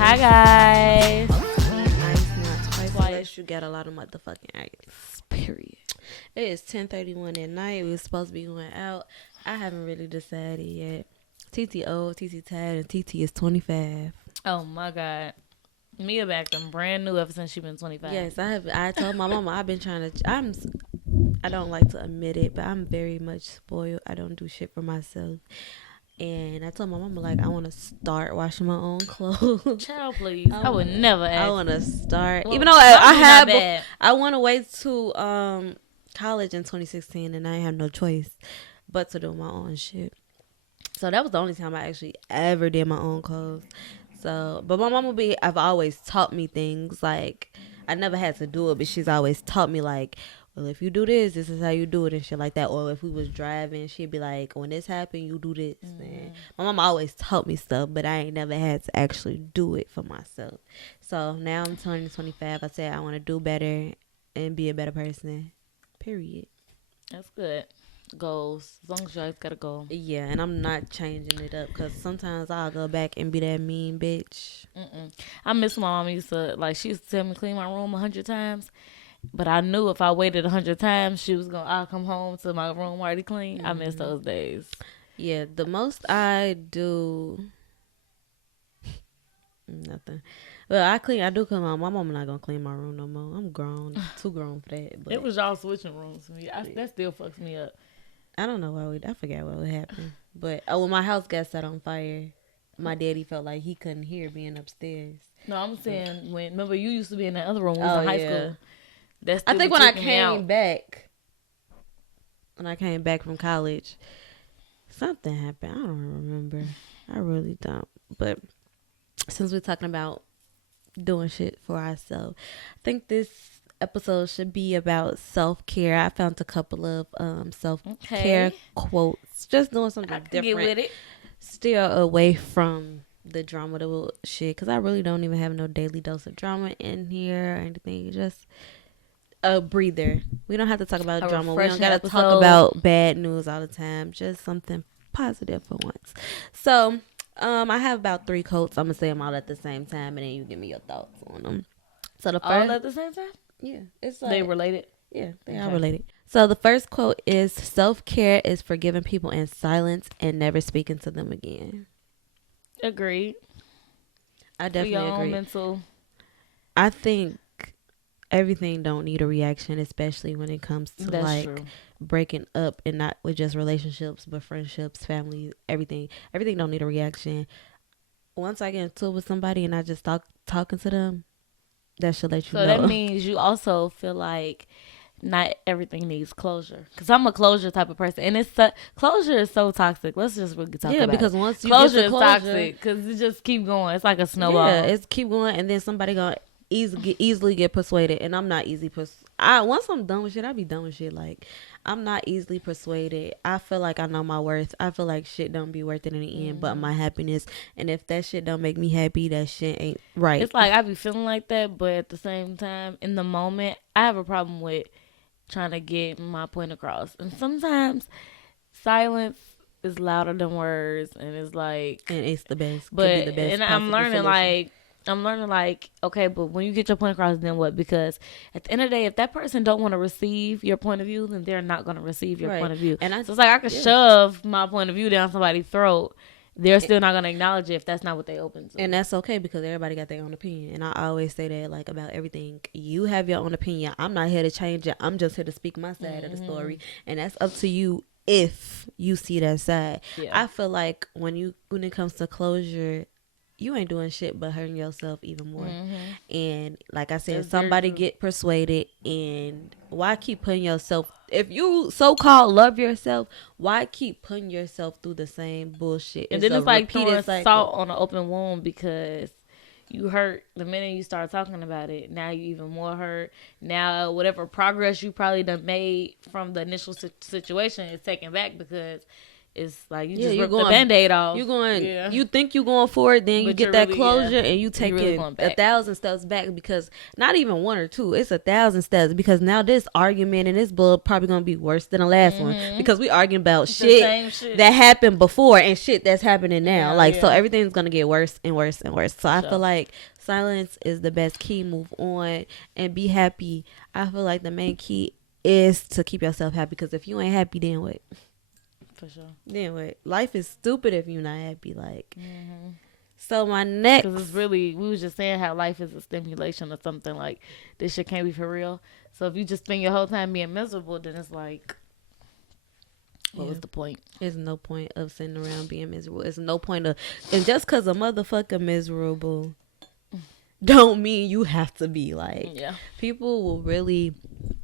Hi guys. Ice, not twice, Twice. unless you get a lot of motherfucking ice. Period. It is 10:31 at night. We were supposed to be going out. I haven't really decided yet. TT old, TT tired, and TT is 25. Oh my god. Mia back them brand new ever since she been 25. Yes, I have. I told my mama I've been trying to. I don't like to admit it, but I'm very much spoiled. I don't do shit for myself. And I told my mama, like, I want to start washing my own clothes. Child, please. I would never ask. I want to start. Well, even though I not have. bad. I want to wait to college in 2016, and I ain't have no choice but to do my own shit. So that was the only time I actually ever did my own clothes. So, but my mama I've always taught me things. Like, I never had to do it, but she's always taught me, like, well, if you do this is how you do it and shit like that. Or if we was driving, she'd be like, when this happened, you do this. And my mama always taught me stuff, but I ain't never had to actually do it for myself. So now I'm turning 25. I said I want to do better and be a better person. Period. That's good. Goals. As long as you always got a goal. Yeah, and I'm not changing it up because sometimes I'll go back and be that mean bitch. I miss my mom used to, like, she used to tell me to clean my room 100 times. But I knew if I waited 100 times, I'll come home to my room already clean. I miss those days. Yeah, the most I do, nothing. Well, I do clean my mama not gonna clean my room no more. I'm grown, too grown for that. But It was y'all switching rooms for me. That still fucks me up. I don't know I forgot what would happen. But when my house got set on fire, my daddy felt like he couldn't hear being upstairs. No, I'm saying remember you used to be in that other room when we was in high school. I think when I came back from college, something happened. I don't remember. I really don't. But since we're talking about doing shit for ourselves, I think this episode should be about self-care. I found a couple of self-care quotes. Just doing something different. Get with it. Still away from the drama, the shit, because I really don't even have no daily dose of drama in here or anything. Just a breather. We don't have to talk about drama. We don't gotta talk about bad news all the time. Just something positive for once. So, I have about 3 quotes. I'm gonna say them all at the same time, and then you give me your thoughts on them. So the first, all at the same time. Yeah, it's like they related. Yeah, they are related. So the first quote is, "Self-care is forgiving people in silence and never speaking to them again." Agreed. I definitely agree. Mental. I think everything don't need a reaction, especially when it comes to true. Breaking up, and not with just relationships, but friendships, family, everything. Everything don't need a reaction. Once I get into it with somebody and I just talking to them, that should let you know. So that means you also feel like not everything needs closure. Because I'm a closure type of person, and closure is so toxic. Let's just really talk about it. Yeah, because once you closure get to is toxic because it just keep going. It's like a snowball. Yeah, it's keep going, and then somebody gonna easily get persuaded, and I'm not easy once I'm done with shit, I be done with shit. Like, I'm not easily persuaded. I feel like I know my worth. I feel like shit don't be worth it in the end, but my happiness. And if that shit don't make me happy, that shit ain't right. It's like I be feeling like that, but at the same time, in the moment, I have a problem with trying to get my point across. And sometimes silence is louder than words, and it's like, and it's the best. But the best, and I'm learning like, okay, but when you get your point across, then what? Because at the end of the day, if that person don't want to receive your point of view, then they're not going to receive your point of view. And so it's like I could shove my point of view down somebody's throat. They're still not going to acknowledge it if that's not what they open to. And that's okay, because everybody got their own opinion. And I always say that, like, about everything. You have your own opinion. I'm not here to change it. I'm just here to speak my side of the story. And that's up to you if you see that side. Yeah. I feel like when it comes to closure, you ain't doing shit but hurting yourself even more. And like I said, somebody get persuaded, and why keep putting yourself, if you so-called love yourself, why keep putting yourself through the same bullshit? And then it's like throwing salt on an open wound, because you hurt the minute you start talking about it. Now you even more hurt. Now whatever progress you probably done made from the initial situation is taken back, because it's like you just rip the Band-Aid off. You think you're going forward, then you get that closure, and you take it 1,000 steps back, because not even 1 or 2, it's 1,000 steps, because now this argument and this bull probably gonna be worse than the last one, because we arguing about shit that happened before and shit that's happening now. So everything's gonna get worse and worse and worse. So I feel like silence is the best key. Move on and be happy. I feel like the main key is to keep yourself happy, because if you ain't happy, then what? For sure. Then what? Life is stupid if you're not happy. So my next, because it's really, we was just saying how life is a stimulation or something. Like, this shit can't be for real. So if you just spend your whole time being miserable, then it's like, what was the point? There's no point of sitting around being miserable. There's no point of, and just because a motherfucker miserable don't mean you have to be. Like, people will really,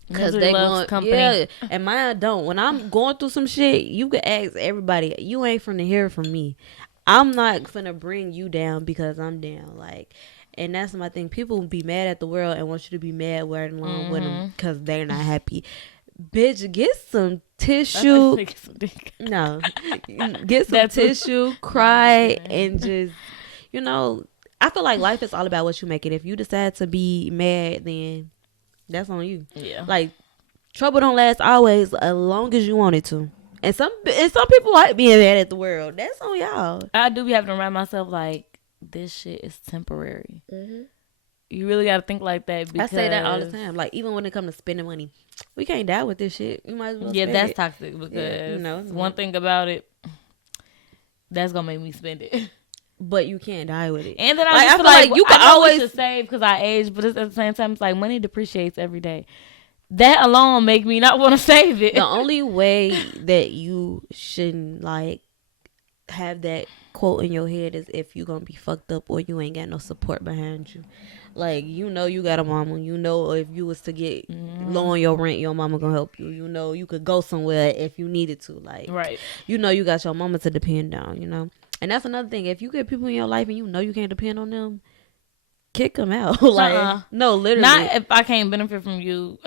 because they want company. And mine don't. When I'm going through some shit, you can ask everybody. You ain't finna hear from me. I'm not finna bring you down because I'm down. Like, and that's my thing. People be mad at the world and want you to be mad right along with them because they're not happy. Bitch, get some tissue. No, get some tissue. Cry and just, I feel like life is all about what you make it. If you decide to be mad, then that's on you. Yeah. Like, trouble don't last always, as long as you want it to. And some people like being mad at the world. That's on y'all. I do be having to remind myself, like, this shit is temporary. Mm-hmm. You really got to think like that. Because I say that all the time. Like, even when it comes to spending money, we can't die with this shit. You might as well spend that's it. Toxic, because one thing about it, that's going to make me spend it. But you can't die with it. And then I feel like you can always save because I age, but at the same time, it's like money depreciates every day. That alone make me not want to save it. The only way that you shouldn't, like, have that quote in your head is if you gonna be fucked up or you ain't got no support behind you. Like, you got a mama. If you was to get low on your rent, your mama gonna help you. You could go somewhere if you needed to. Like, right. You got your mama to depend on, And that's another thing. If you get people in your life and you can't depend on them, kick them out. Like, no, literally. Not if I can't benefit from you.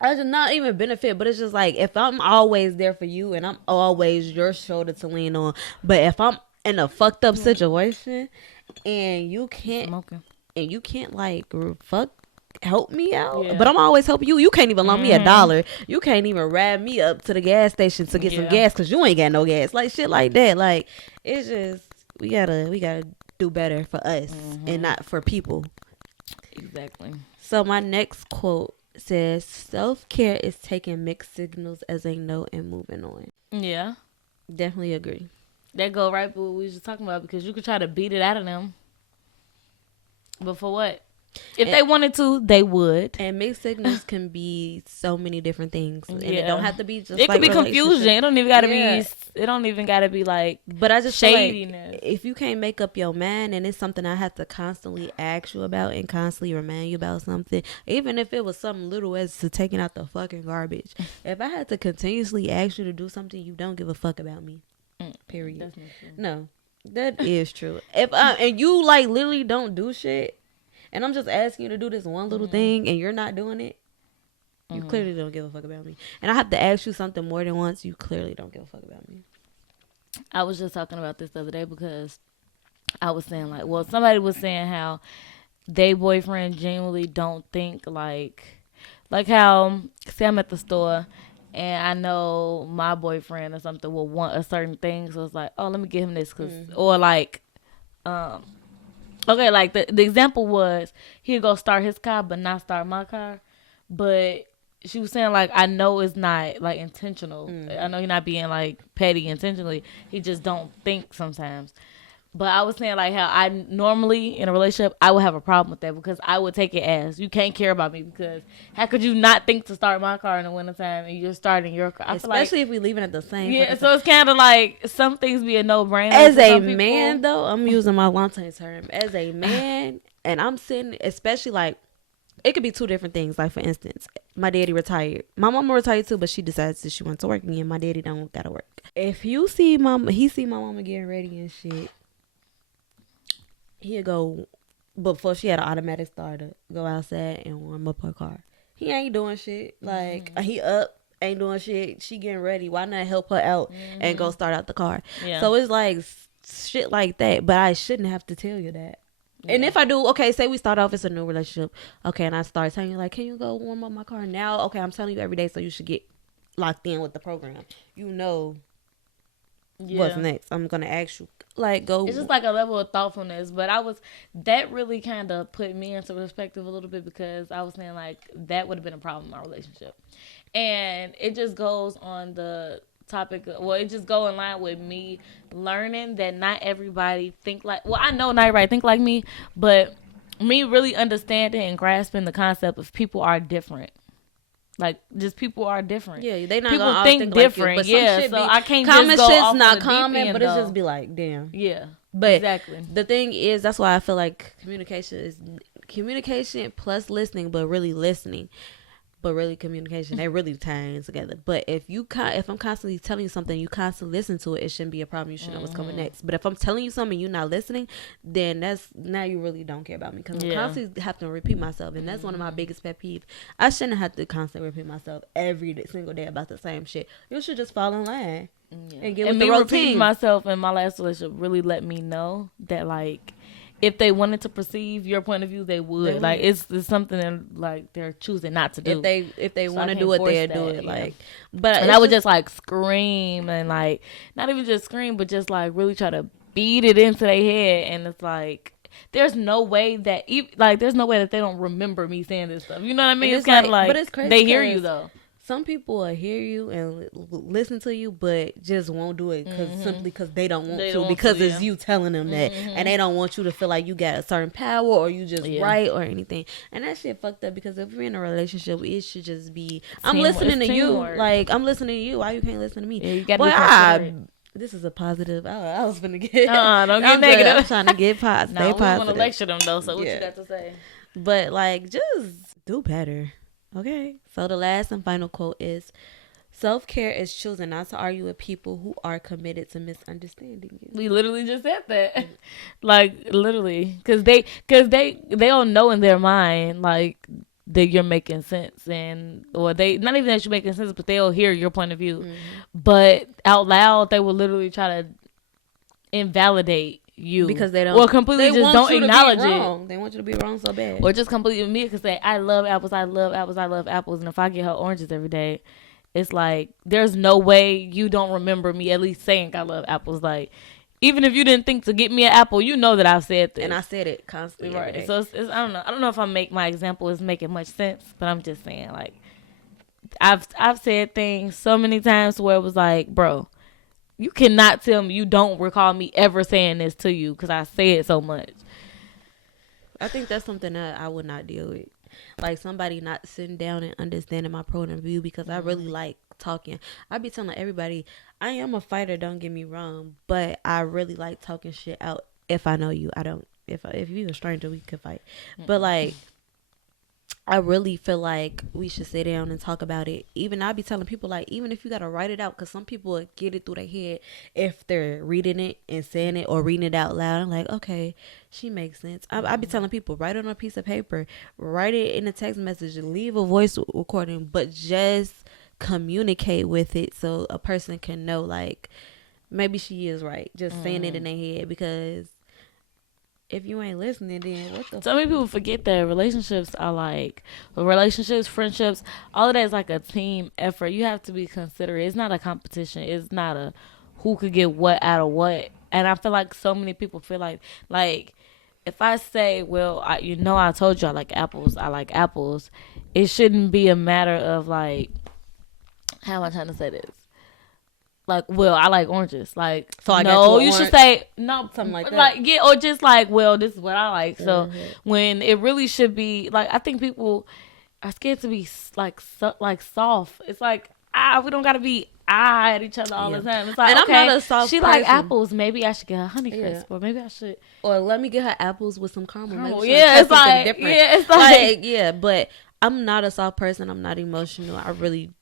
I just not even benefit, but it's just like, if I'm always there for you and I'm always your shoulder to lean on, but if I'm in a fucked up situation and you can't like help me out, but I'm always helping you. You can't even loan me $1. You can't even ride me up to the gas station to get some gas because you ain't got no gas. Like, shit like that. Like, it's just, we gotta do better for us and not for people. Exactly. So my next quote says, self-care is taking mixed signals as a no and moving on. Yeah. Definitely agree. That go right with what we was just talking about, because you could try to beat it out of them. But for what? If they wanted to, they would. And mixed signals can be so many different things. And it don't have to be just it could be confusion. It don't even gotta be it don't even gotta be like, but I just shadiness. Like, if you can't make up your mind and it's something I have to constantly ask you about and constantly remind you about something, even if it was something little as to taking out the fucking garbage. If I had to continuously ask you to do something, you don't give a fuck about me. Period. That's not true. No. That is true. And you like literally don't do shit, and I'm just asking you to do this one little thing, and you're not doing it, you clearly don't give a fuck about me. And I have to ask you something more than once, you clearly don't give a fuck about me. I was just talking about this the other day because I was saying, like, well, somebody was saying how they boyfriend genuinely don't think like how, say I'm at the store and I know my boyfriend or something will want a certain thing, so it's like, oh, let me get him this, cause or like, okay, like the example was he'd go start his car but not start my car, but she was saying, like, I know it's not like intentional. I know he's not being like petty intentionally. He just don't think sometimes. But I was saying, like, how I normally in a relationship I would have a problem with that, because I would take it as you can't care about me, because how could you not think to start my car in the wintertime and you're starting your car? Especially if we leaving at the same. Yeah, so it's kind of like some things be a no-brainer. As a man, though, I'm using my long-term term. As a man, and I'm sitting, especially like, it could be two different things. Like, for instance, my daddy retired. My mama retired too, but she decides that she wants to work again. My daddy don't gotta work. If you see my mama getting ready and shit, he'll go, before she had an automatic starter, go outside and warm up her car. He ain't doing shit. Like, he up ain't doing shit. She getting ready. Why not help her out and go start out the car? Yeah. So it's like shit like that. But I shouldn't have to tell you that. Yeah. And if I do, okay, say we start off as a new relationship, okay, and I start telling you like, can you go warm up my car now? Okay, I'm telling you every day, so you should get locked in with the program. You know what's next. I'm gonna ask you, like, go. It's just like a level of thoughtfulness, but that really kind of put me into perspective a little bit, because I was saying like that would have been a problem in my relationship, and it just goes on the topic. Well, it just go in line with me learning that not everybody think like. Well, I know not everybody think like me, but me really understanding and grasping the concept of people are different. Like, just people are different. Yeah, they not people gonna think think different. Like you, yeah, so I can't common just go shit's off not on the common, deep end, but though. it's just be like, damn. Yeah, but exactly. The thing is, that's why I feel like communication plus listening, but really listening. But really communication, they really tie in together. But if I'm constantly telling you something, you constantly listen to it, it shouldn't be a problem. You should know what's coming next. But if I'm telling you something and you're not listening, then now you really don't care about me, because I'm constantly have to repeat myself, and that's one of my biggest pet peeves. I shouldn't have to constantly repeat myself every single day about the same shit. You should just fall in line and get with the routine. Repeating myself in my last relationship really let me know that, like, if they wanted to perceive your point of view, they would. Like, it's something that, like, they're choosing not to do. If they want to do it, they'll do it. Like, but and I would just like scream and like not even just scream, but just like really try to beat it into their head. And it's like, there's no way that they don't remember me saying this stuff. You know what I mean? It's kind of like, but it's crazy, they hear you though. Some people will hear you and listen to you, but just won't do it simply because they don't want to, because it's you telling them that, and they don't want you to feel like you got a certain power or you just right or anything. And that shit fucked up, because if we're in a relationship, it should just be, I'm listening to you. Like, I'm listening to you. Why you can't listen to me? Yeah, you gotta be this is a positive. I was gonna get. Don't get negative. I'm trying to get positive. No, we want to lecture them though. So what you got to say? But like, just do better. Okay, so the last and final quote is, self-care is choosing not to argue with people who are committed to misunderstanding you. We literally just said that. Like, literally. Because they don't know in their mind, like, that you're making sense. Or they, not even that you're making sense, but they'll hear your point of view. But out loud, they will literally try to invalidate you, because they don't, or completely just don't acknowledge it. They want you to be wrong so bad, or just completely me can say I love apples, I love apples, I love apples, and if I get her oranges every day, it's like there's no way you don't remember me at least saying I love apples. Like, even if you didn't think to get me an apple, you know that I've said this, and I said it constantly, right? So it's I don't know if my example is making much sense, but I'm just saying, like, I've said things so many times where it was like, bro, you cannot tell me you don't recall me ever saying this to you, because I say it so much. I think that's something that I would not deal with. Like, somebody not sitting down and understanding my point of view, because I really like talking. I be telling everybody, I am a fighter, don't get me wrong, but I really like talking shit out. If I know you, I don't. If you're a stranger, we could fight. But like, I really feel like we should sit down and talk about it. Even I be telling people, like, even if you got to write it out, because some people will get it through their head if they're reading it and saying it or reading it out loud. I'm like, okay, she makes sense. I be telling people, write it on a piece of paper, write it in a text message, leave a voice recording, but just communicate with it so a person can know, like, maybe she is right. Just saying it in their head, because if you ain't listening, then what the so many people forget that relationships, friendships, all of that is like a team effort. You have to be considerate. It's not a competition. It's not a who could get what out of what. And I feel like so many people feel like if I say, well, I told you I like apples, it shouldn't be a matter of like, how am I trying to say this? Like, well, I like oranges. Like, so no, you should say no, something like that. Like, yeah, or just like, well, this is what I like. So when it really should be like, I think people are scared to be like soft. It's like, we don't gotta be at each other all the time. It's like, and okay, I'm not a soft person. Like apples. Maybe I should get her Honeycrisp, or maybe I should, or let me get her apples with some caramel. Maybe it's like different. Yeah, it's like yeah, but I'm not a soft person. I'm not emotional. I really.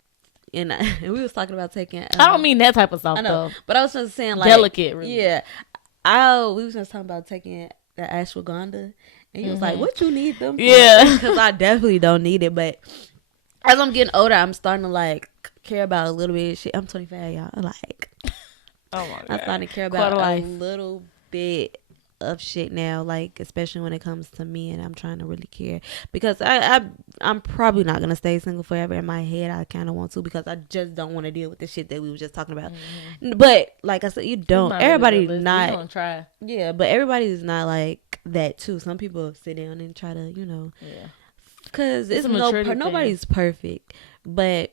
And we was talking about taking. I don't mean that type of soft, I know, though. But I was just saying, like, delicate. Really. Yeah, we was just talking about taking the ashwagandha, and he was like, "What you need them for?" Yeah, because I definitely don't need it. But as I'm getting older, I'm starting to like care about a little bit of shit. I'm 25, y'all. Like, oh my God. I'm starting to care about a little bit of shit now, like especially when it comes to me, and I'm trying to really care because I'm probably not gonna stay single forever. In my head, I kind of want to because I just don't want to deal with the shit that we were just talking about. Mm-hmm. But like I said, you don't. Everybody's not. You gonna try. Yeah, but everybody's not like that too. Some people sit down and try to, yeah, because it's nobody's perfect. But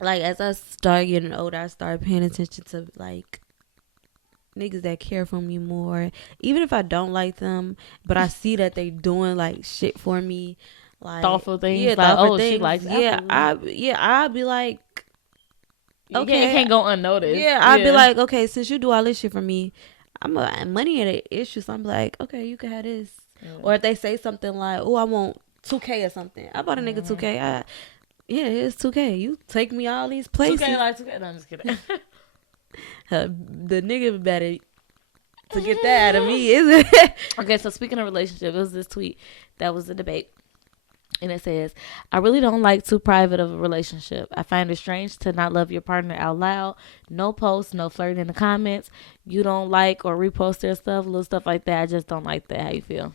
like as I start getting older, I start paying attention to like niggas that care for me more, even if I don't like them, but I see that they doing like shit for me, like thoughtful things. Yeah, like, thoughtful things. She likes. I'll be like, okay, it can't go unnoticed. Yeah, I'll be like, okay, since you do all this shit for me, money at an issue, so I'm like, okay, you can have this. Yeah. Or if they say something like, oh, I want 2K or something, I bought a nigga 2K. It's 2K. You take me all these places. 2K like 2K. No, I'm just kidding. The nigga better to get that out of me, isn't it? Okay, so speaking of relationship, it was this tweet that was a debate. And it says, I really don't like too private of a relationship. I find it strange to not love your partner out loud. No posts, no flirting in the comments. You don't like or repost their stuff, little stuff like that. I just don't like that. How you feel?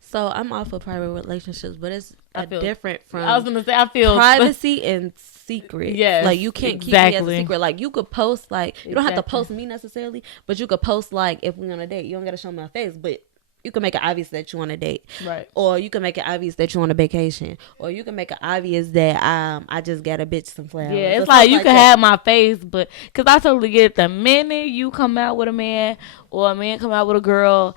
So I'm all for private relationships, but it's different from I was gonna say I feel privacy and secret. Yes, like you can't keep me as a secret. Like you could post like you don't have to post me necessarily, but you could post like if we're on a date. You don't gotta show my face, but you can make it obvious that you want a date, right? Or you can make it obvious that you want a vacation, or you can make it obvious that I just got a bitch some flowers. Yeah, it's like you can have my face, but because I totally get it. The minute you come out with a man or a man come out with a girl,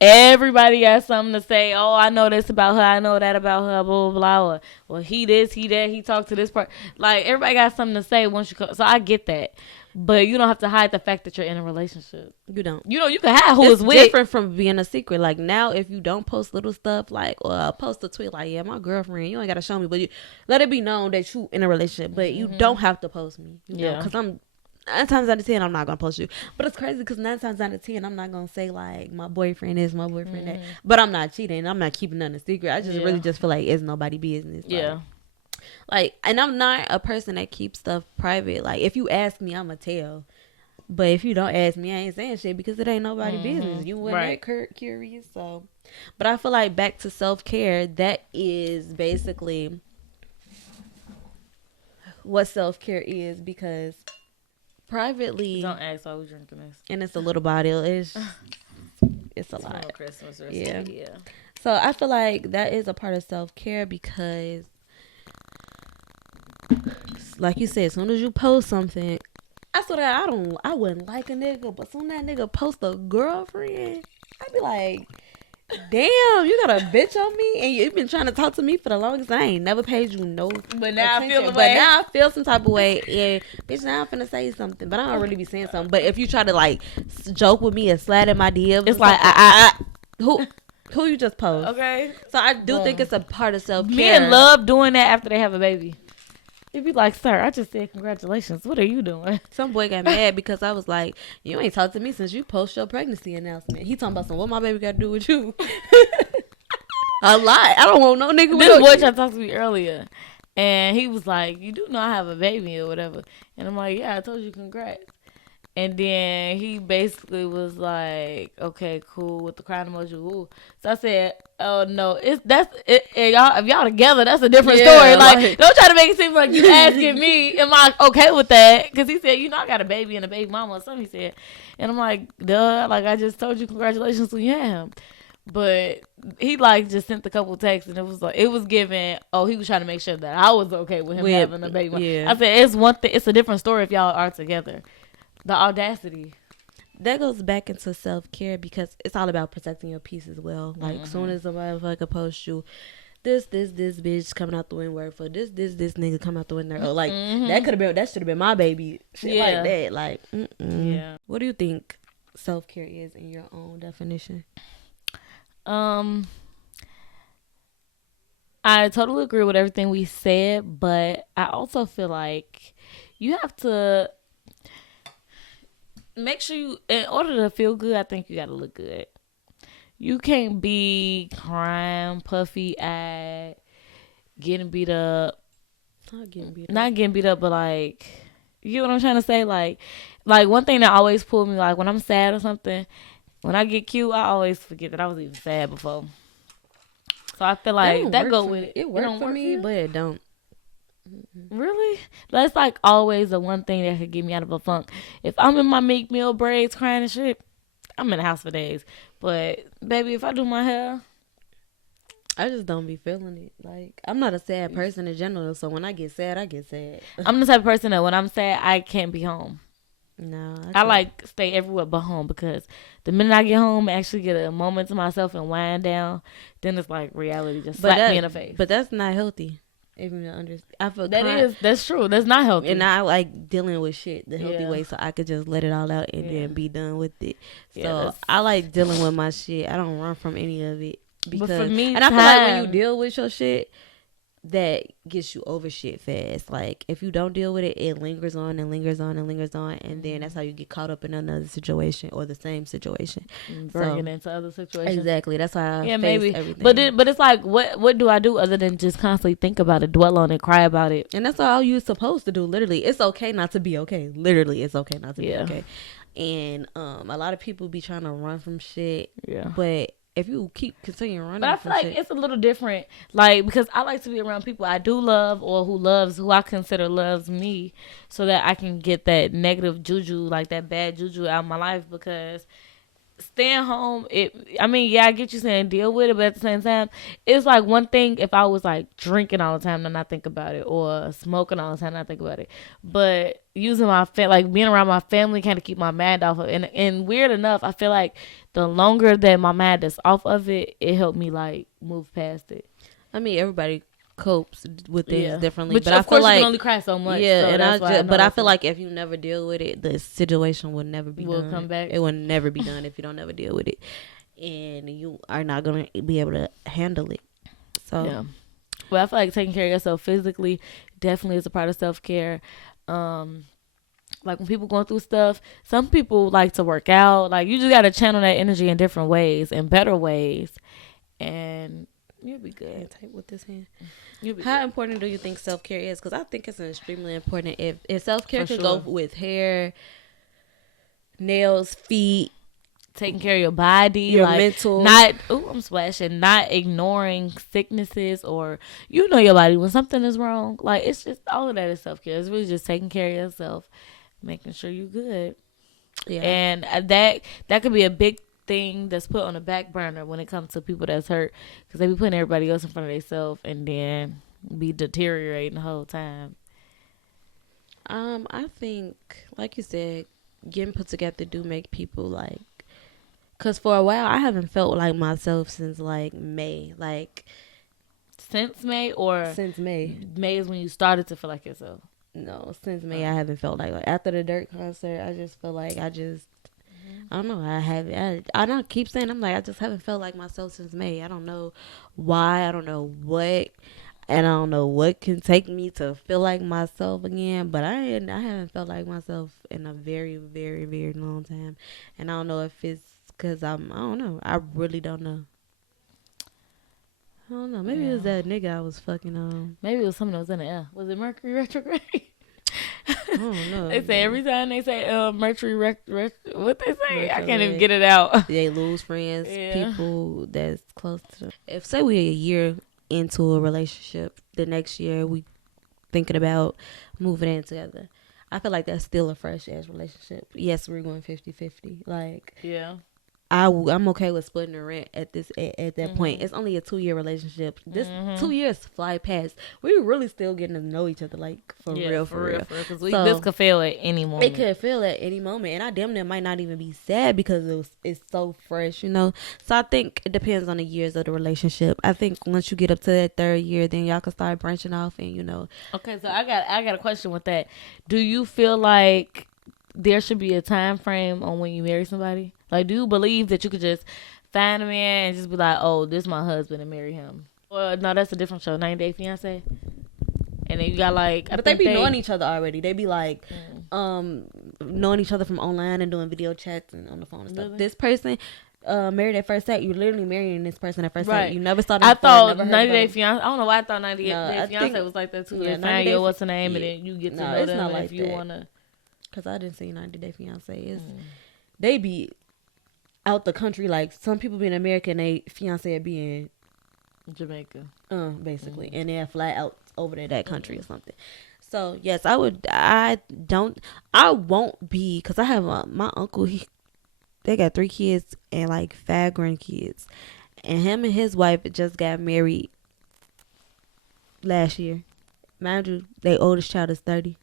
everybody got something to say. Oh, I know this about her. I know that about her. Blah, blah, blah. Well, he this, he that. He talked to this part. Like, everybody got something to say once you come. So, I get that. But you don't have to hide the fact that you're in a relationship. You don't. You can hide who is with. It's different from being a secret. Like, now, if you don't post little stuff, like, or post a tweet, like, yeah, my girlfriend, you ain't got to show me. But you let it be known that you in a relationship. But you don't have to post me. You know? Because 9 times out of 10, I'm not gonna post you. But it's crazy because 9 times out of 10, I'm not gonna say like my boyfriend is, my boyfriend that. But I'm not cheating. I'm not keeping nothing a secret. I just really just feel like it's nobody's business. Like, and I'm not a person that keeps stuff private. Like, if you ask me, I'ma tell. But if you don't ask me, I ain't saying shit because it ain't nobody's business. You wasn't that curious. So, but I feel like back to self-care, that is basically what self-care is, because privately, don't ask why we drinking this, and it's a little bottle. It's a lot. Christmas recipe, yeah. So I feel like that is a part of self-care because, like you said, as soon as you post something, I swear that I wouldn't like a nigga, but soon that nigga post a girlfriend, I'd be like, damn, you got a bitch on me, and you've been trying to talk to me for the longest. I ain't never paid you no. But now attention. I feel the way. But now I feel some type of way, and bitch, now I'm finna say something, but I don't really be saying something. But if you try to like joke with me and slide in my DMs, it's like who you just post. Okay, so I do think it's a part of self-care. Men love doing that after they have a baby. It'd be like, sir, I just said congratulations. What are you doing? Some boy got mad because I was like, you ain't talked to me since you post your pregnancy announcement. He talking about what my baby got to do with you. A lot. I don't want no nigga with this boy tried to talk to me earlier. And he was like, you do know I have a baby or whatever. And I'm like, yeah, I told you congrats. And then he basically was like, okay, cool, with the crying emoji. Ooh. So I said, oh no, if y'all together, that's a different story. Like, don't try to make it seem like you asking me, am I okay with that? Because he said, I got a baby and a baby mama or something, he said. And I'm like, duh, like I just told you congratulations when you have him. But he like just sent a couple texts and it was given, he was trying to make sure that I was okay with him having a baby. Yeah. I said, it's one thing, it's a different story if y'all are together. The audacity. That goes back into self-care because it's all about protecting your peace as well. Like, soon as a motherfucker posts you, this bitch coming out the windward for this nigga coming out the window. Or like, that should have been my baby. Shit like that. Like, yeah. What do you think self-care is in your own definition? I totally agree with everything we said, but I also feel like you have to make sure in order to feel good, I think you got to look good. You can't be crying, puffy-eyed, getting beat up, Not getting beat up, but like, you know what I'm trying to say? Like one thing that always pulled me, like when I'm sad or something, when I get cute, I always forget that I was even sad before. So I feel like that go with it. It works for me, but it don't. Really? That's like always the one thing that could get me out of a funk. If I'm in my Meek Mill braids crying and shit, I'm in the house for days. But baby, if I do my hair, I just don't be feeling it. Like, I'm not a sad person in general, so when I get sad, I get sad. I'm the type of person that when I'm sad, I can't be home. No, I like stay everywhere but home, because the minute I get home, I actually get a moment to myself and wind down. Then it's like reality just slap me in the face. But that's not healthy. Even to understand, I feel that's true. That's not healthy. And I like dealing with shit the healthy way, so I could just let it all out and then be done with it. So I like dealing with my shit. I don't run from any of it. Because, but for me, and I feel like when you deal with your shit, that gets you over shit fast. Like, if you don't deal with it, it lingers on and lingers on and lingers on, and then that's how you get caught up in another situation or the same situation, bringing it into other situations. Exactly. That's how I face everything. But it's like, what do I do other than just constantly think about it, dwell on it, cry about it? And that's all you're supposed to do. Literally, it's okay not to be okay. Literally, it's okay not to be okay. And a lot of people be trying to run from shit. Yeah, but if you keep continuing running, but I feel like it's a little different, like, because I like to be around people I do love, or who I consider loves me, so that I can get that negative juju, like that bad juju out of my life. Because staying home, I get you saying deal with it, but at the same time, it's like one thing if I was like drinking all the time and not think about it, or smoking all the time and not think about it, but using my like being around my family kind of keep my mind off of it. And weird enough, I feel like the longer that my mind is off of it, it helped me like move past it. I mean, everybody copes with things differently, but I feel like you can only cry so much. Yeah, so and I feel like if you never deal with it, the situation will never be done. Come back. It will never be done if you don't never deal with it, and you are not gonna be able to handle it. So, yeah. Well, I feel like taking care of yourself physically definitely is a part of self-care. Like when people going through stuff, some people like to work out. Like, you just got to channel that energy in different ways, in better ways, and you'll be good. Tight with this hand. How important do you think self-care is? Because I think it's extremely important. If self-care could go with hair, nails, feet, taking care of your body, your mental, I'm splashing, not ignoring sicknesses, or your body when something is wrong. Like, it's just all of that is self-care. It's really just taking care of yourself, making sure you're good. Yeah. And that could be a big thing that's put on the back burner when it comes to people that's hurt, because they be putting everybody else in front of themselves and then be deteriorating the whole time. I think, like you said, getting put together do make people like, because for a while I haven't felt like myself since like May. Like, since May, or since May? May is when you started to feel like yourself. No, since May I haven't felt like after the Dirt concert, I just feel like I don't know. I don't keep saying, I'm like, I just haven't felt like myself since May. I don't know why. I don't know what. And I don't know what can take me to feel like myself again. But I haven't felt like myself in a very, very, very long time. And I don't know if it's because I don't know. I really don't know. I don't know. Maybe it was that nigga I was fucking on. Maybe it was something that was in the air. Was it Mercury retrograde? I don't know. They say every time they say Mercury what they say, Mercury, I can't even get it out. They lose friends, people that's close to them. If say we're a year into a relationship, the next year we thinking about moving in together, I feel like that's still a fresh ass relationship. Yes, we're going 50-50. Like, yeah. I'm okay with splitting the rent at that point. It's only a 2-year relationship. This 2 years fly past. We're really still getting to know each other, like for real. Because this could fail at any moment. It could fail at any moment, and I damn near might not even be sad because it's so fresh, So I think it depends on the years of the relationship. I think once you get up to that 3rd year, then y'all can start branching off, and Okay, so I got a question with that. Do you feel like there should be a time frame on when you marry somebody? Like, do you believe that you could just find a man and just be like, oh, this is my husband, and marry him? Or no, that's a different show, 90 Day Fiance. And then you got like, but they be knowing each other already. They be like, knowing each other from online and doing video chats and on the phone and stuff. Really? This person, Married at First Sight. You're literally marrying this person at first sight. You never saw them. I thought 90 Day Fiance. I don't know why I thought 90 Day Fiance was like that too. Yeah, they find your what's the name, and then you get to know them like if you wanna. Cause I didn't see 90 Day Fiance. They be out the country. Like some people be in America and they fiance be in Jamaica. Basically, and they fly out over to that country or something. So yes, I would. I won't be, cause I have my uncle. They got 3 kids and like 5 grandkids, and him and his wife just got married last year. Mind you, their oldest child is 30.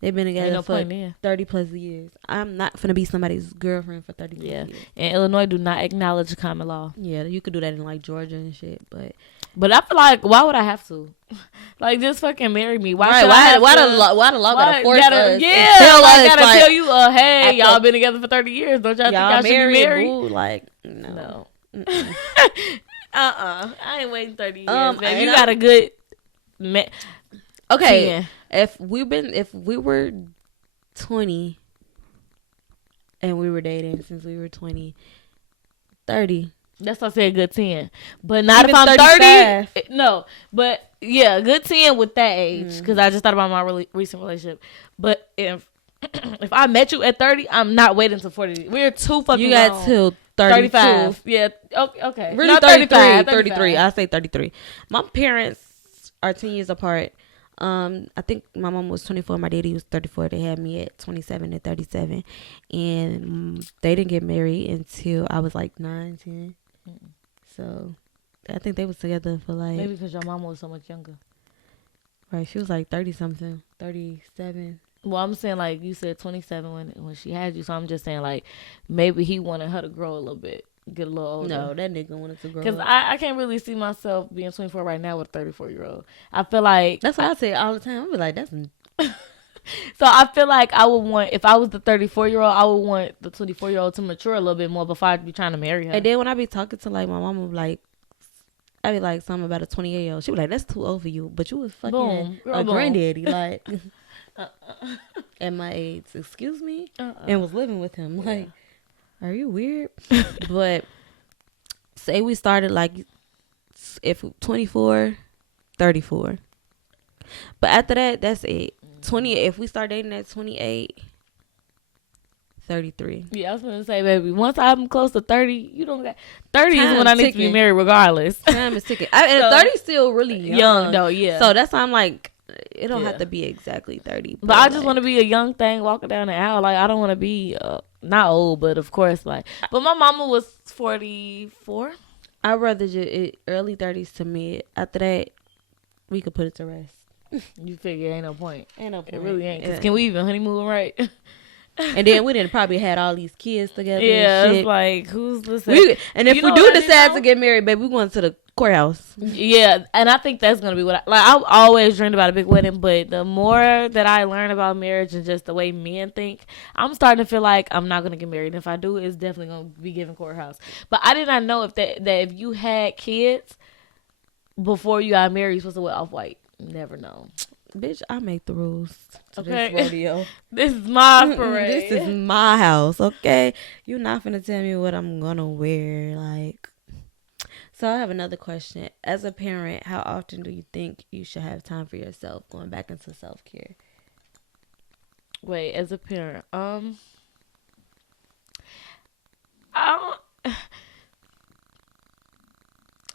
They've been together for 30 plus years. I'm not finna be somebody's girlfriend for 30 years. And Illinois do not acknowledge common law. Yeah, you could do that in like Georgia and shit, but I feel like, why would I have to? Like, just fucking marry me. Why the law gotta force us? Yeah, I gotta tell you, hey, y'all been together for 30 years. Don't y'all think y'all should be married? Boo, like, no. I ain't waiting 30 years, man. You got a good okay. 10. If we were 20 and we were dating since we were 20, 30. That's why I said good 10. But not even if I'm 30. No, but yeah, good 10 with that age. Because I just thought about my recent relationship. But if I met you at 30, I'm not waiting until 40. We're too fucking You got till 35. Yeah, okay. Really, 33. I say 33. My parents are 10 years apart. I think my mom was 24, my daddy was 34. They had me at 27 and 37, and they didn't get married until I was like 9, 10. So I think they was together for like, maybe because your mama was so much younger. Right, she was like 30 something, 37. Well, I'm saying, like you said, 27 when she had you, so I'm just saying, like, maybe he wanted her to grow a little bit, get a little older. No, that nigga wanted to grow. Because I can't really see myself being 24 right now with a 34-year-old. I feel like that's what I say all the time. I be like, that's. So I feel like I would want, if I was the 34-year-old, I would want the 24-year-old to mature a little bit more before I'd be trying to marry her. And then when I be talking to like my mama, like I be like something about a 28-year-old. She be like, "That's too old for you," but you was fucking granddaddy, like at my age. Excuse me, and was living with him. Like, are you weird? But say we started like if 24, 34. But after that, that's it. 20. If we start dating at 28, 33. Yeah, I was gonna say, baby, once I'm close to 30, you don't got 30 is when I need to be married, regardless. Time is ticking. And 30 is still really young though. Yeah. So that's why I'm like, it don't have to be exactly 30. But I just want to be a young thing walking down the aisle. Like, I don't want to be not old, but of course, like. But my mama was 44. I'd rather just early 30s to mid. After that, we could put it to rest. You figure ain't no point. Ain't no point. It really ain't. Cause can we even honeymoon right? And then we didn't probably had all these kids together. Yeah, and shit. It's like, who's listening? And if we do decide to get married, baby, we going to the courthouse. Yeah, and I think that's gonna be what I've always dreamed about a big wedding. But the more that I learn about marriage and just the way men think, I'm starting to feel like I'm not gonna get married. And if I do, it's definitely gonna be given courthouse. But I did not know that if you had kids before you got married, you're supposed to wear off-white. Never know. Bitch, I make the rules to this rodeo. This is my parade. This is my house, okay? You're not finna tell me what I'm gonna wear. Like, so I have another question. As a parent, how often do you think you should have time for yourself, going back into self-care? Wait, as a parent, I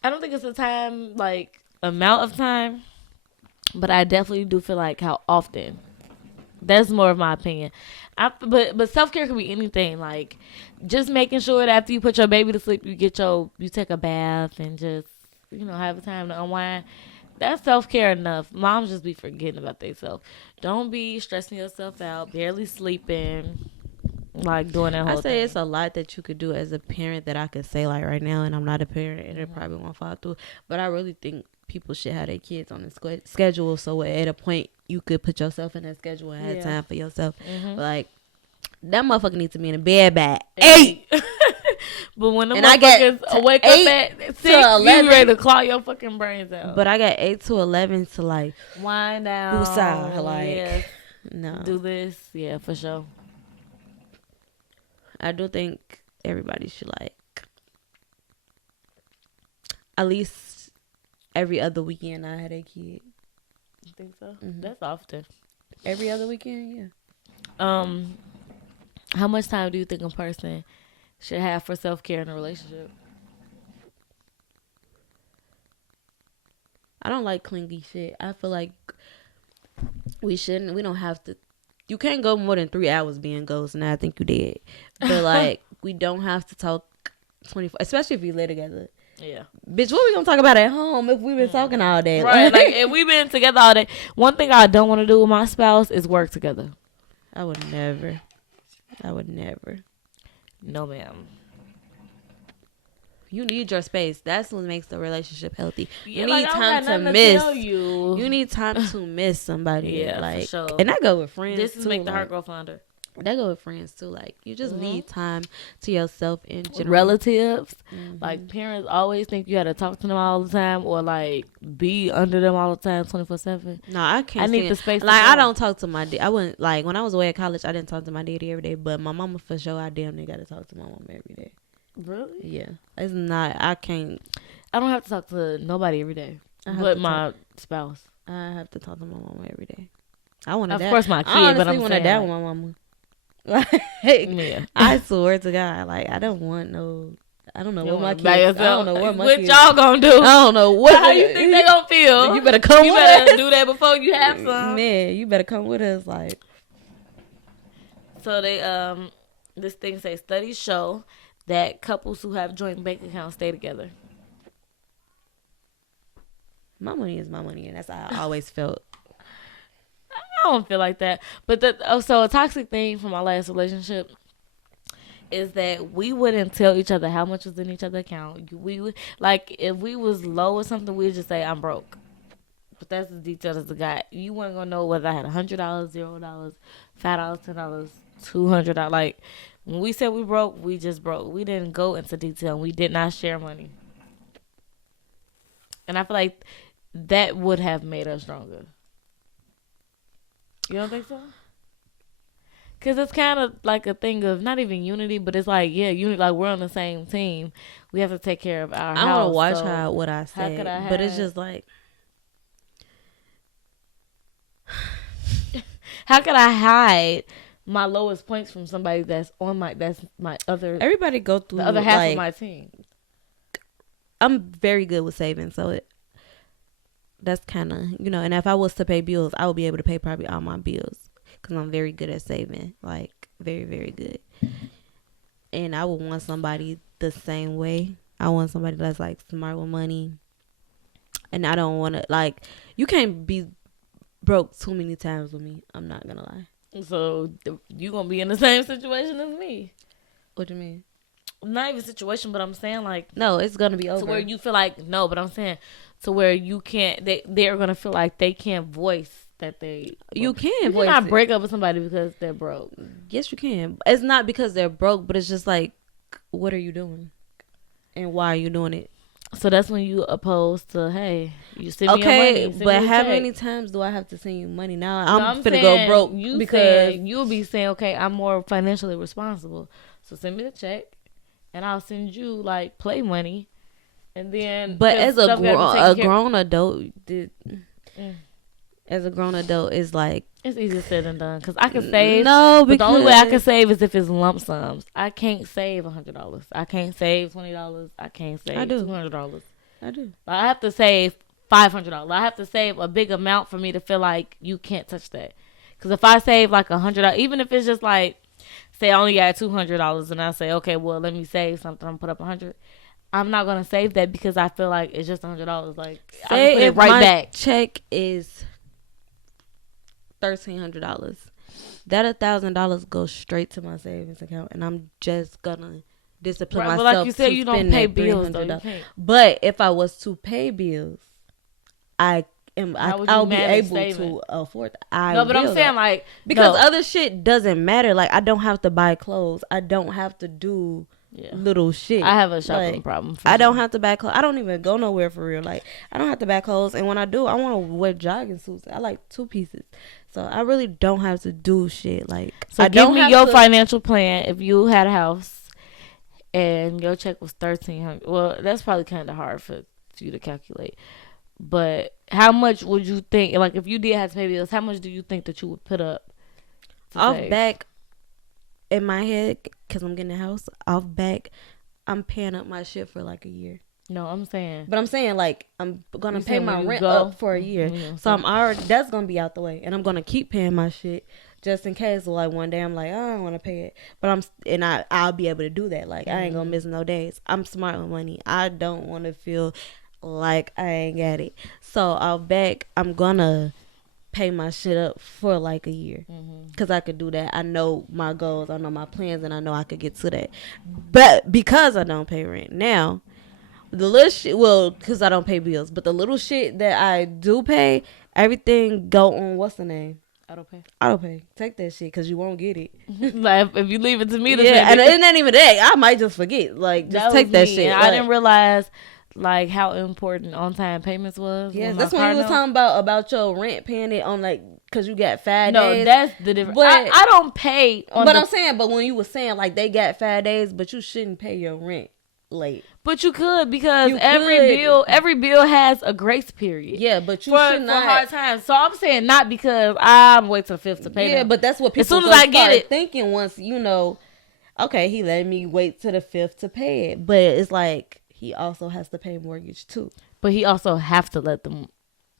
don't think it's a time, like, amount of time. But I definitely do feel like how often. That's more of my opinion. But self-care can be anything. Like, just making sure that after you put your baby to sleep, you take a bath and just, have a time to unwind. That's self-care enough. Moms just be forgetting about themselves. Don't be stressing yourself out, barely sleeping, like doing that whole thing. It's a lot that you could do as a parent that I could say like right now, and I'm not a parent and it probably won't fall through. But I really think people should have their kids on the schedule, so at a point you could put yourself in that schedule and have time for yourself. Like, that motherfucker needs to be in a bed by 8. But when the motherfuckers wake up at 6, you ready to claw your fucking brains out. But I got 8 to 11 to like wind down, no, do this, for sure. I do think everybody should like at least every other weekend I had a kid. You think so? Mm-hmm. That's often. Every other weekend, yeah. How much time do you think a person should have for self-care in a relationship? I don't like clingy shit. I feel like we don't have to. You can't go more than 3 hours being ghost, and I think you did. But like, we don't have to talk 24, especially if we live together. Yeah. Bitch, what we gonna talk about at home if we've been talking all day? Right, like if we've been together all day. One thing I don't want to do with my spouse is work together. I would never. No, ma'am. You need your space. That's what makes the relationship healthy. Yeah, you need time to miss. You need time to miss somebody. Yeah, like, for sure. And I go with friends. This is too, make the heart grow fonder. That go with friends too. Like, you just need time to yourself in general. Relatives, like parents always think you got to talk to them all the time or like be under them all the time 24/7. No, I can't. I need the space. Like, I don't talk to my dad. I wouldn't, like, when I was away at college, I didn't talk to my daddy every day. But my mama, for sure, I damn near got to talk to my mama every day. Really? Yeah. It's not. I can't. I don't have to talk to nobody every day, but my spouse. I have to talk to my mama every day. I want to. Of course, my kid, but I'm want to die with my mama. Like, yeah. I swear to God, like, I don't want no. I don't know what my kids. I don't know what my kids. What y'all gonna do? I don't know what. How you think they gonna feel? You better come. You better do that before you have some. Man, you better come with us. Like, so they this thing say studies show that couples who have joint bank accounts stay together. My money is my money, and that's how I always felt. I don't feel like that. But so a toxic thing from my last relationship is that we wouldn't tell each other how much was in each other's account. We would, like, if we was low or something, we'd just say, I'm broke. But that's as detailed as it got. You weren't going to know whether I had $100, $0, $5, $10, $200. Like, when we said we broke, we just broke. We didn't go into detail. We did not share money. And I feel like that would have made us stronger. You don't think so? Because it's kind of like a thing of not even unity, but it's like, yeah, unity. Like, we're on the same team. We have to take care of our house. I want to watch what I said, but it's just like, how could I hide my lowest points from somebody that's my other? Everybody go through the other half of my team. I'm very good with saving, so that's kind of, and if I was to pay bills, I would be able to pay probably all my bills because I'm very good at saving, like very, very good. And I would want somebody the same way. I want somebody that's like smart with money. And I don't want to, like, you can't be broke too many times with me. I'm not going to lie. So you going to be in the same situation as me. What do you mean? Not even situation, but I'm saying like, no, it's going to be over. To where you feel like, no, but I'm saying to where you can't, they're going to feel like they can't voice that they. You can voice. You cannot break up with somebody because they're broke. Yes, you can. It's not because they're broke, but it's just like, what are you doing? And why are you doing it? So that's when you opposed to, hey, you send me your money. Okay, but how many times do I have to send you money? Now I'm finna go broke because you'll be saying, okay, I'm more financially responsible. So send me the check, and I'll send you like play money, and then. But as a grown adult, as a grown adult, is like it's easier said than done because I can save. No, because the only way I can save is if it's lump sums. I can't save $100. I can't save $20. I can't save $200. I do. I have to save $500. I have to save a big amount for me to feel like you can't touch that. Because if I save like $100, even if it's just like, say I only got $200, and I say, okay, well let me save something. I'm put up $100. I'm not gonna save that because I feel like it's just $100. Like say I put if it right my back. Check is $1,300. That $1,000 goes straight to my savings account, and I'm just gonna discipline myself. But like you said, you don't pay bills though. But if I was to pay bills, I'll be able to afford. No, but I'm saying like because other shit doesn't matter. Like I don't have to buy clothes. I don't have to do little shit. I have a shopping problem. I don't have to buy clothes. I don't even go nowhere for real. Like I don't have to buy clothes, and when I do, I want to wear jogging suits. I like 2 pieces. So I really don't have to do shit. Like, so give me your financial plan. If you had a house and your check was $1,300, well, that's probably kind of hard for for you to calculate. But how much would you think, like, if you did have to pay bills, how much do you think that you would put up? Off back, in my head, because I'm getting a house, off back, I'm paying up my shit for like a year. No, I'm saying. But I'm saying, like, I'm going to pay my rent up for a year. So I'm already, that's going to be out the way. And I'm going to keep paying my shit just in case. Like, one day I'm like, I don't want to pay it. But I'll be able to do that. Like, I ain't going to miss no days. I'm smart with money. I don't want to feel like I ain't got it. So off back, I'm going to pay my shit up for like a year. Because I could do that. I know my goals. I know my plans. And I know I could get to that. But because I don't pay rent now, the little shit, well, because I don't pay bills, but the little shit that I do pay, everything go on, what's the name? Auto pay. Take that shit, because you won't get it. Like, if you leave it to me to and it ain't even that. I might just forget. Like, just take that shit. I didn't realize, like, how important on-time payments was. Yeah, that's when you was talking about your rent, paying it on, like, because you got 5 days. No, that's the difference. But I don't pay on But I'm saying, but when you were saying, like, they got 5 days, but you shouldn't pay your rent late. But you could, because every bill has a grace period. Yeah, but you should not. For hard times. So I'm saying not because I'm wait till the 5th to pay them. Yeah, but that's what people as soon as I get it thinking once, you know, okay, he let me wait till the 5th to pay it. But it's like he also has to pay mortgage too. But he also have to let them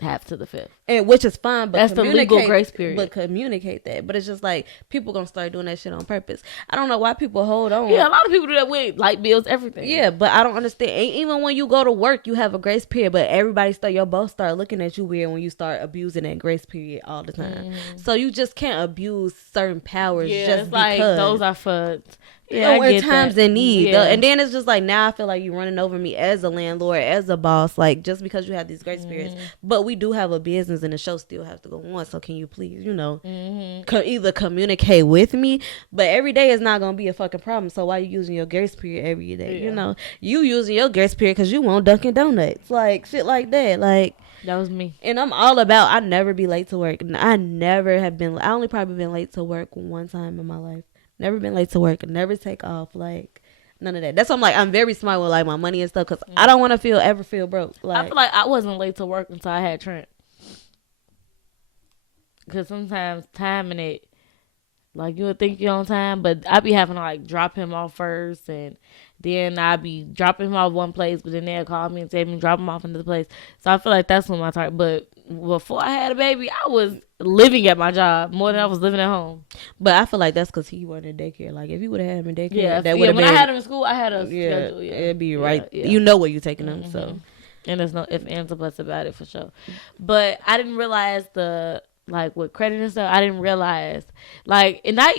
have to the 5th. And which is fine, but that's the legal grace period. But communicate that. But it's just like people gonna start doing that shit on purpose. I don't know why people hold on. Yeah, a lot of people do that with light bills, everything. Yeah, but I don't understand. Even when you go to work, you have a grace period, but your boss start looking at you weird when you start abusing that grace period all the time. So you just can't abuse certain powers just it's because. Like, those are for in times in need. And then it's just like, now I feel like you're running over me as a landlord, as a boss, like, just because you have these grace periods. But we do have a business and the show still has to go on. So can you please, you know, either communicate with me, but every day is not going to be a fucking problem. So why you using your grace period every day? You know, you using your grace period because you want Dunkin' Donuts, like shit like that. Like, that was me. And I'm all about, I never be late to work. I never have been, I only probably been late to work one time in my life. Never been late to work. Never take off. Like, none of that. That's why I'm like, I'm very smart with like my money and stuff, because I don't want to ever feel broke. Like, I feel like I wasn't late to work until I had Trent. Because sometimes timing it, like, you would think you're on time, but I be having to like drop him off first, and then I be dropping him off one place, but then they'll call me and say me drop him off another place. So I feel like that's when my target. But before I had a baby, I was living at my job more than I was living at home. But I feel like that's because he wasn't in daycare. Like, if you would have had him in daycare, that would have been. When I had him in school, I had a schedule. Yeah, it'd be right. Yeah. You know where you're taking him, so. And there's no ifs, ands, or buts about it for sure. But I didn't realize like, with credit and stuff, I didn't realize, like, and I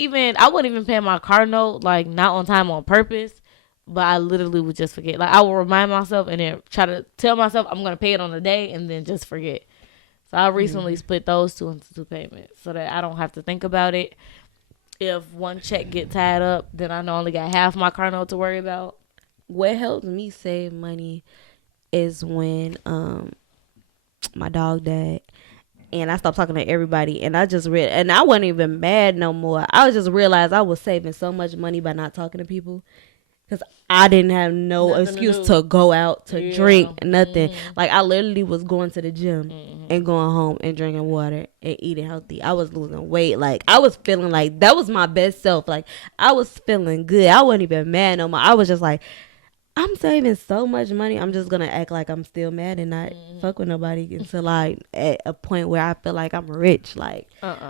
wouldn't even pay my car note, like, not on time on purpose, but I literally would just forget. Like, I would remind myself and then try to tell myself I'm going to pay it on the day and then just forget. So I recently split those two into 2 payments so that I don't have to think about it. If one check get tied up, then I know I only got half my car note to worry about. What helps me save money is when my dog died. And I stopped talking to everybody, and I just and I wasn't even mad no more. I just realized I was saving so much money by not talking to people, because I didn't have nothing excuse to go out to drink, nothing. Like, I literally was going to the gym and going home and drinking water and eating healthy. I was losing weight. Like, I was feeling like that was my best self. Like, I was feeling good. I wasn't even mad no more. I was just like, I'm saving so much money. I'm just gonna act like I'm still mad and not fuck with nobody until like at a point where I feel like I'm rich. Like,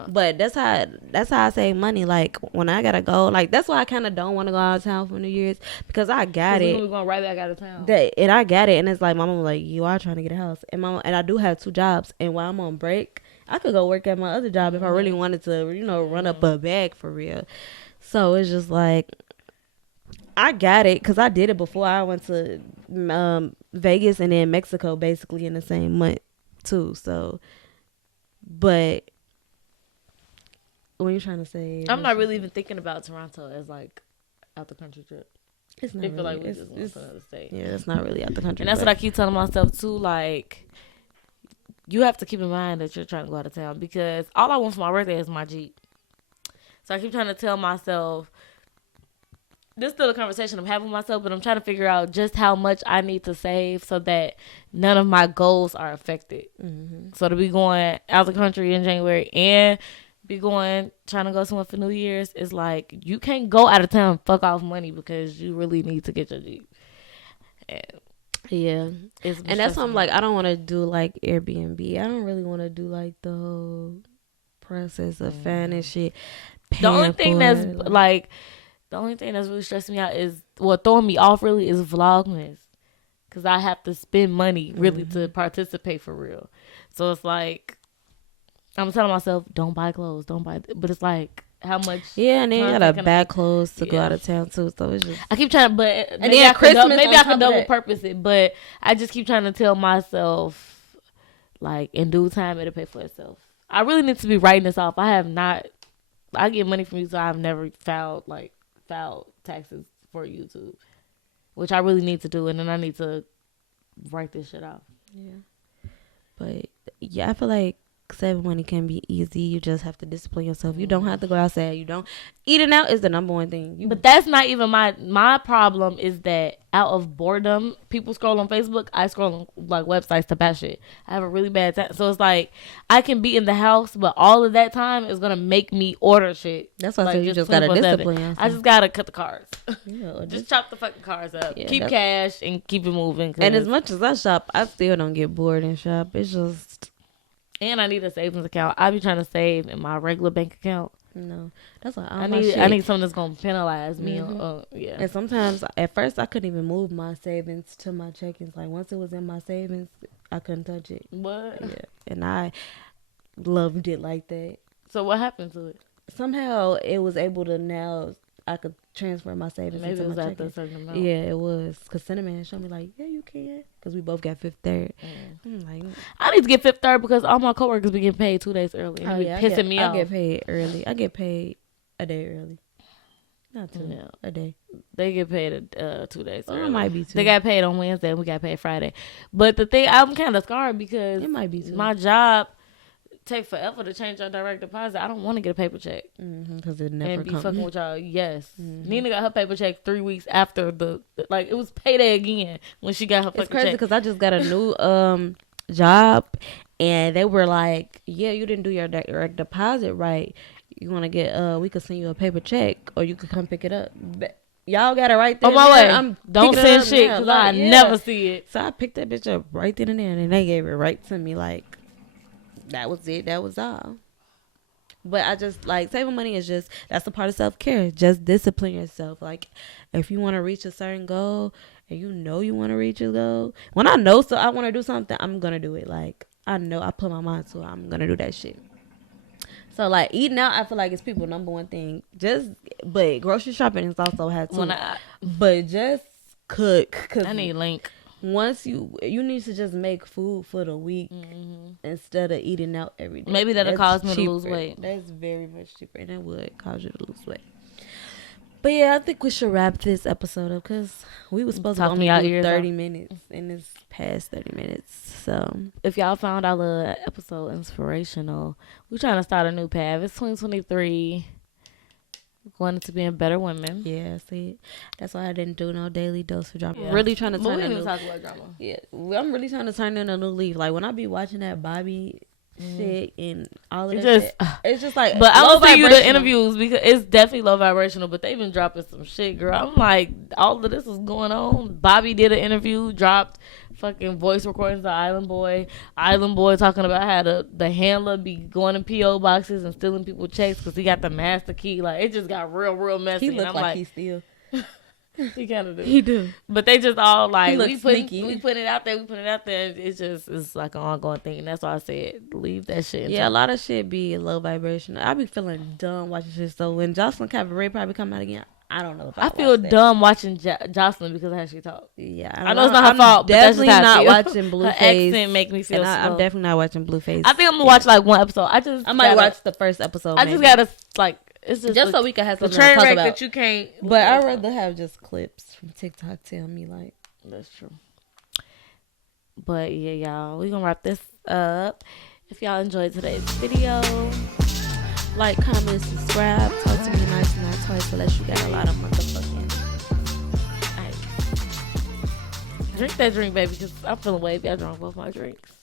but that's how I save money. Like, when I gotta go, like, that's why I kind of don't want to go out of town for New Year's, because I got it. We're going right back out of town. And I got it, and it's like my mom was like, you are trying to get a house, and I do have 2 jobs, and while I'm on break, I could go work at my other job if I really wanted to, you know, run up a bag for real. So it's just like, I got it because I did it before. I went to Vegas and then Mexico basically in the same month too. So, but what are you trying to say? I'm not really even thinking about Toronto as like out the country trip. It's not. I feel like we just want to stay. Yeah, it's not really out the country. And that's what I keep telling myself too. Like, you have to keep in mind that you're trying to go out of town, because all I want for my birthday is my Jeep. So I keep trying to tell myself, this is still a conversation I'm having with myself, but I'm trying to figure out just how much I need to save so that none of my goals are affected. Mm-hmm. So to be going out of the country in January and be trying to go somewhere for New Year's is like, you can't go out of town and fuck off money because you really need to get your Jeep. Yeah. And that's why I'm like, I don't want to do like Airbnb. I don't really want to do like the whole process of finding shit. The only thing that's like, the only thing that's really stressing me out is, throwing me off really is Vlogmas. Because I have to spend money really to participate for real. So it's like, I'm telling myself, don't buy clothes, but it's like, how much? Yeah, and then you gotta buy clothes to go out of town too. So it's just, I keep trying, but and maybe I can double purpose it. But I just keep trying to tell myself, like, in due time, it'll pay for itself. I really need to be writing this off. I get money from you, so I've never filed taxes for YouTube, which I really need to do, and then I need to write this shit off. Yeah, but yeah, I feel like saving money can be easy. You just have to discipline yourself. You don't have to go outside. You don't. Eating out is the number one thing. But that's not even my problem. Is that out of boredom, people scroll on Facebook. I scroll on like websites to buy shit. I have a really bad time. So it's like I can be in the house, but all of that time is gonna make me order shit. That's why I said you just gotta discipline yourself. I just gotta cut the cars. Yeah, just chop the fucking cars up. Yeah, keep cash and keep it moving. And as much as I shop, I still don't get bored and shop. It's just. And I need a savings account. I be trying to save in my regular bank account. No, that's why I need something that's gonna penalize me. Yeah. And sometimes, at first, I couldn't even move my savings to my check-ins. Like once it was in my savings, I couldn't touch it. What? Yeah, and I loved it like that. So what happened to it? Somehow it was able to now. I could transfer my savings. Maybe into it was my at a certain amount. Yeah, it was. Because Cinnamon showed me like, yeah, you can. Because we both got Fifth Third. I'm like, I need to get Fifth Third because all my coworkers be getting paid 2 days early. And pissing me off. I get paid early. I get paid a day early. Not 2. Yeah. A day. They get paid 2 days early. It might be 2. They got paid on Wednesday and we got paid Friday. But the thing, I'm kind of scarred because it might be 2. My job take forever to change your direct deposit. I don't want to get a paper check because it never and be fucking with y'all. Yes, Nina got her paper check 3 weeks after it was payday again when she got her fucking check. It's crazy because I just got a new job and they were like, yeah, you didn't do your direct deposit right. You want to get we could send you a paper check or you could come pick it up. But y'all got it right there. On my way. Don't send shit because I never see it. So I picked that bitch up right then and there and they gave it right to me like. That was it. That was all. But I just like saving money is just that's a part of self-care. Just discipline yourself. Like if you want to reach a certain goal and you know you want to reach a goal, when I know so I want to do something, I'm gonna do it. Like I know I put my mind to it. I'm gonna do that shit. So like eating out, I feel like it's people's number one thing. But grocery shopping is also had to. But just cook. Cause I need link. Once you need to just make food for the week instead of eating out every day. Maybe that'll cause me to lose weight. That's very much cheaper, and it would cause you to lose weight. But yeah, I think we should wrap this episode up because we were supposed to only do 30 minutes, and it's past 30 minutes. So if y'all found our episode inspirational, we're trying to start a new path. It's 2023. Going to being better women. Yeah, see, that's why I didn't do no daily dose for drama. Yeah. I'm really trying to turn talk about drama. Yeah, I'm really trying to turn in a new leaf. Like when I be watching that Bobby shit and all of that shit, it's just like. But I don't see you the interviews because it's definitely low vibrational. But they've been dropping some shit, girl. I'm like, all of this is going on. Bobby did an interview, dropped fucking voice recordings of Island Boy talking about how the handler be going in P.O. boxes and stealing people's checks because he got the master key. Like it just got real messy. He looks like he steal. He kind of do. He do. But they just all like we put it out there. It's like an ongoing thing. And that's why I said leave that shit. Yeah, a lot of shit be low vibration. I be feeling dumb watching shit. So when Jocelyn Cabaret probably come out again, I don't know if I feel dumb watching Jocelyn because of how she talk. Yeah, I know it's not her fault. Definitely but that's not watching Blueface. Her accent make me feel. I'm definitely not watching Blueface. I think I'm gonna watch like one episode. I might watch the first episode. I just gotta like. It's just so we can have something to talk about. That you can't. But I'd rather have just clips from TikTok tell me like. That's true. But yeah, y'all, we gonna wrap this up. If y'all enjoyed today's video, like, comment, subscribe. Talk to me nice and not twice unless you got a lot of motherfucking Drink that drink, baby, because I'm feeling wavy. I drank both my drinks.